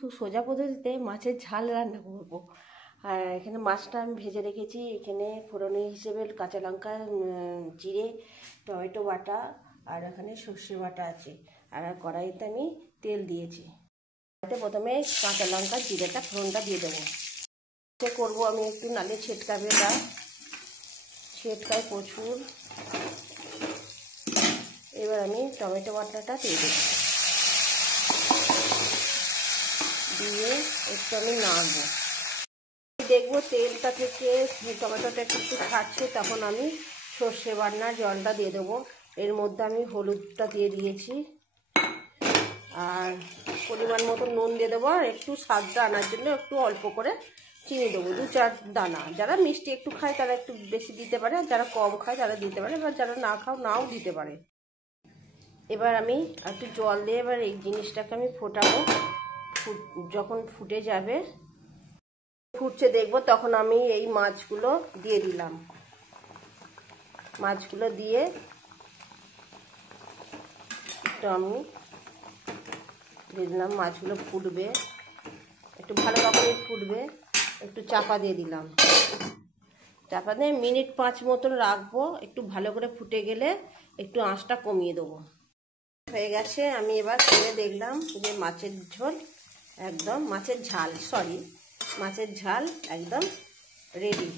খুব সোজা পদ্ধতিতে মাছের ঝাল রান্না করব। আর এখানে মাছটা আমি ভেজে রেখেছি। এখানে ফোড়নে হিসেবে কাঁচা লঙ্কা, জিরে, টমেটো বাটা আর এখানে সর্ষে বাটা আছে। আর কড়াইতে আমি তেল দিয়েছি। প্রথমে কাঁচা লঙ্কা জিরেটা ফোড়নটা দিয়ে দেবো। করবো আমি একটু, নালে ছেটকাবে, এটা ছেটকায় প্রচুর। এবার আমি টমেটো বাটাটা দিয়ে দেবো, দিয়ে একটু আমি নাড়বো। দেখবো তেলটা থেকে টমেটোটা একটু ছাড়ছে, তখন আমি সর্ষে বাটনার জলটা দিয়ে দেবো। এর মধ্যে আমি হলুদটা দিয়ে দিয়েছি আর পরিমাণ মতো নুন দিয়ে দেবো। আর একটু স্বাদটা আনার জন্য একটু অল্প করে চিনি দেবো, 2-4 দানা। যারা মিষ্টি একটু খায় তারা একটু বেশি দিতে পারে, আর যারা কম খায় তারা দিতে পারে, এবার যারা না খাও নাও দিতে পারে। এবার আমি একটু জল দিয়ে এবার এই জিনিসটাকে আমি ফোটাবো। যখন ফুটে যাবে, ফুটছে দেখবো, তখন আমি এই মাছগুলো দিয়ে দিলাম। মাছগুলো দিয়ে একটু আমি দিয়ে দিলাম। মাছগুলো ফুটবে, একটু ভালো রকমের ফুটবে, একটু চাপা দিয়ে দিলাম। চাপা দিয়ে মিনিট 5 মতন রাখবো। একটু ভালো করে ফুটে গেলে একটু আঁচটা কমিয়ে দেবো। হয়ে গেছে। আমি এবার খেয়ে দেখলাম যে মাছের ঝোল একদম, মাছের ঝাল একদম রেডি।